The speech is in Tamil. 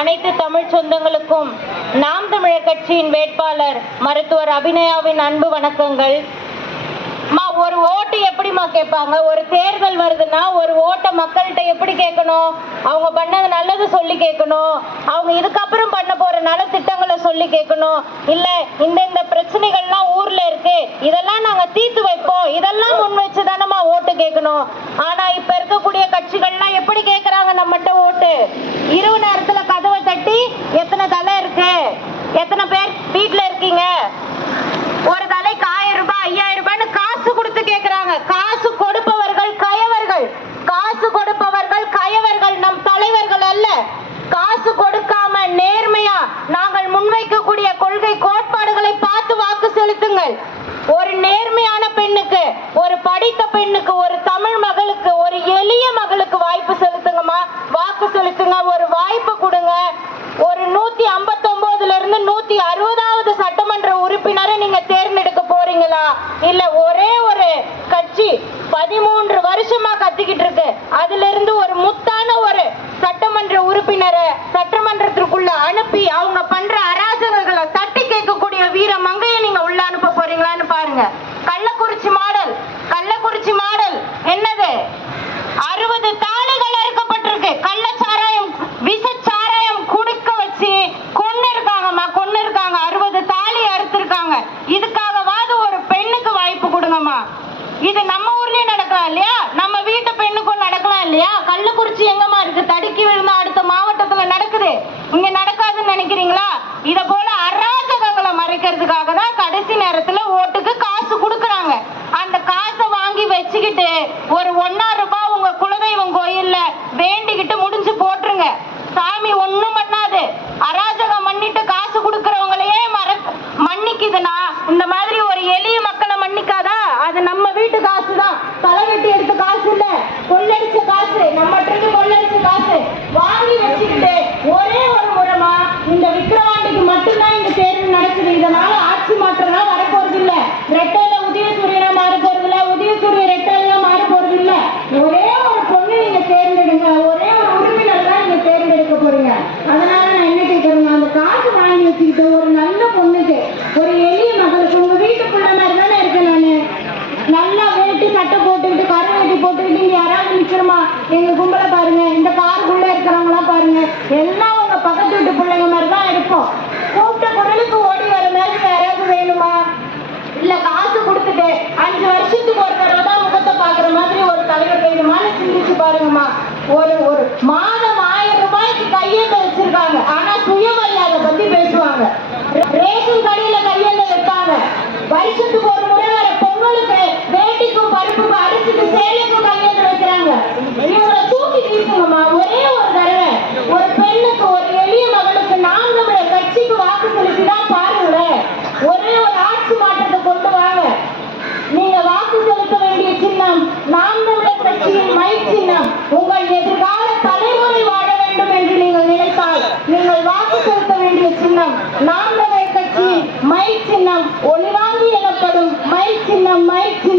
அனைத்து தமிழ் சொந்தங்களுக்கும் நாம் தமிழர் கட்சியின் வேட்பாளர் மருத்துவர் அபிநயாவின் அன்பு வணக்கங்கள். ஒரு ஓட்டு எப்படிம்மா கேட்பாங்க? ஒரு தேர்தல் வருதுன்னா ஒரு ஓட்டை மக்கள்கிட்ட எப்படி கேட்கணும்? அவங்க பண்ணது நல்லது சொல்லி கேட்கணும். அவங்க இதுக்கப்புறம் பண்ண போற நலத்திட்டங்களை சொல்லி கேட்கணும். இல்ல இந்த இந்த பிரச்சனைகள்லாம் ஊர்ல இருக்கு. இதெல்லாம் நாங்க தீர்த்து வைப்போம். இதெல்லாம் முன் வச்சு தானம்மா ஓட்டு கேட்கணும். ஆனா எத்தனை தலை இருக்கு? எத்தனை பேர் வீட்டுல இருக்கீங்க? ஒரு தலைக்கு ஆயிரம் ரூபாய் ஐயாயிரம் ரூபாய்னு காசு கொடுத்து கேக்குறாங்க. காசு கொடுப்பவர்கள் கயவர்கள். காசு கொடுப்பவர்கள் கயவர்கள் நம் தலைவர்கள் அல்ல. காசு கொடுக்காம நேர்மையா நாங்கள் முன்வைக்கக்கூடிய கொள்கை கோட்பாடுகளை பார்த்து வாக்கு செலுத்துங்கள். ஒரு நேர்மையான பெண்ணுக்கு ஒரு படித்த பெண்ணுக்கு ஒரு தமிழ் மகளுக்கு ஒரு எளிய மகளுக்கு வாய்ப்பு செலுத்துங்கம்மா வாக்கு செலுத்துங்க ஒரு வாய்ப்பு கொடுங்க ஒரு நூத்தி ஐம்பத்தொன்பதுல இருந்து நூத்தி அறுபதாவது சட்டமன்ற எல்லாரும் நீங்க தேர்ந்தெடுக்க போறீங்களா? இல்ல ஒரே ஒரு கட்சி பதிமூன்று வருஷமா கத்திக்கிட்டு இருக்கு. அதுல இருந்து இது நம்ம ஊர்லயே நடக்கலாம் இல்லையா? நம்ம வீட்டு பெண்ணுக்கும் நடக்கலாம் இல்லையா? கள்ளக்குறிச்சி எங்கம்மா இருக்கு? தடுக்கி விழுந்த அடுத்த மாவட்டத்துல நடக்குது. இங்க நடக்காதுன்னு நினைக்கிறீங்களா? இத போல அராஜகங்களை மறைக்கிறதுக்காக தான் கடைசி நேரத்துல ஓட்டுக்கு காசு கொடுக்கறாங்க. அந்த காசை வாங்கி வச்சுக்கிட்டு ஒரு ஒன்னா ரூபாய் உங்க குலதெய்வம் கோயில்ல வேண்டிக்கிட்டு முடிஞ்சு போட்டுருங்க. சாமி ஒண்ணும் பண்ணாது. வீட்டு காசு தான் களை வெட்டி எடுத்த காசு இல்ல. கொள்ளடிச்ச காசு. நம்ம இருந்து கொள்ளடிச்ச காசு. வாங்கி வச்சுக்கிட்டு ஒரே ஒரு முறைமா இந்த விக்கிரவாண்டிக்கு மட்டும்தான் இந்த தேர்வு நடக்குது இதனால ஆட்சி மாற்றம்லாம் வரப்போறது இல்ல ரெட்டையில உதயசூரியனா மாற போறது இல்ல உதயசூரிய ரெட்டையில மாற போறது இல்ல ஒரே ஒரு பொண்ணு நீங்க தேர்ந்தெடுங்க ஒரே ஒரு உறுப்பினர் தான் நீங்க தேர்ந்தெடுக்க போறீங்க அதனால நான் என்ன கேட்கறேன்னா அந்த காசு வாங்கி வச்சுக்கிட்டு ஒரு நல்ல பொண்ணுக்கு ஒரு எளிய மகளுக்கு உங்க வீட்டுக்குள்ள மாதிரி தானே இருக்கேன் நானு நல்லா வேட்டி சட்டை போட்டுக்கிட்டு கரை வேட்டி போட்டுக்கிட்டு இங்க யாராவது நிக்கிறோமா எங்க கும்பல பாருங்க இந்த காருக்குள்ள இருக்கிறவங்களாம் பாருங்க எல்லாம் உங்க பக்கத்து வீட்டு பிள்ளைங்க மாதிரி தான் இருப்போம். கூப்பிட்ட குரலுக்கு ஓடி வர மாதிரி யாராவது வேணுமா? இல்ல காசு கொடுத்துட்டு அஞ்சு வருஷத்துக்கு ஒரு தடவை தான் முகத்தை பாக்குற மாதிரி ஒரு தலைவர் வேணுமான்னு சிந்திச்சு பாருங்கம்மா. ஒரு ஒரு மாதம் ஆயிரம் ரூபாய்க்கு கையெழுத்து வச்சிருக்காங்க. ஆனா சுயமரியாதை பத்தி பேசுவாங்க. ரேஷன் கடையில கையெழுத்து வைப்பாங்க வருஷத்துக்கு ஒரு முறை வர பொங்கலுக்கு வேட்டிக்கும் பருப்புக்கும் அரிசிக்கு சேலைக்கும் கையெழுத்து வைக்கிறாங்க இவங்களை தூக்கி வீசுங்கம்மா ஒரே ஒரு தடவை ஒரு பெண்ணுக்கு ஒரு எளிய மகளுக்கு நாம் தமிழர் கட்சிக்கு வாக்கு செலுத்தி தான் பாருங்களேன் ஒரே ஒரு ஆட்சி மாற்றத்தை கொண்டு வாங்க நீங்க வாக்கு செலுத்த வேண்டிய சின்னம் நாம் தமிழர் கட்சியின் மை சின்னம் உங்கள் எதிர்கால தலைமுறை வாழ வேண்டும் என்று நீங்கள் நினைத்தால் நீங்கள் வாக்கு செலுத்த வேண்டிய சின்னம் நாம் கட்சி மை சின்னம் ஒளிவாங்கி எனப்படும் மை சின்னம் மை சின்னம் மை சின்னம்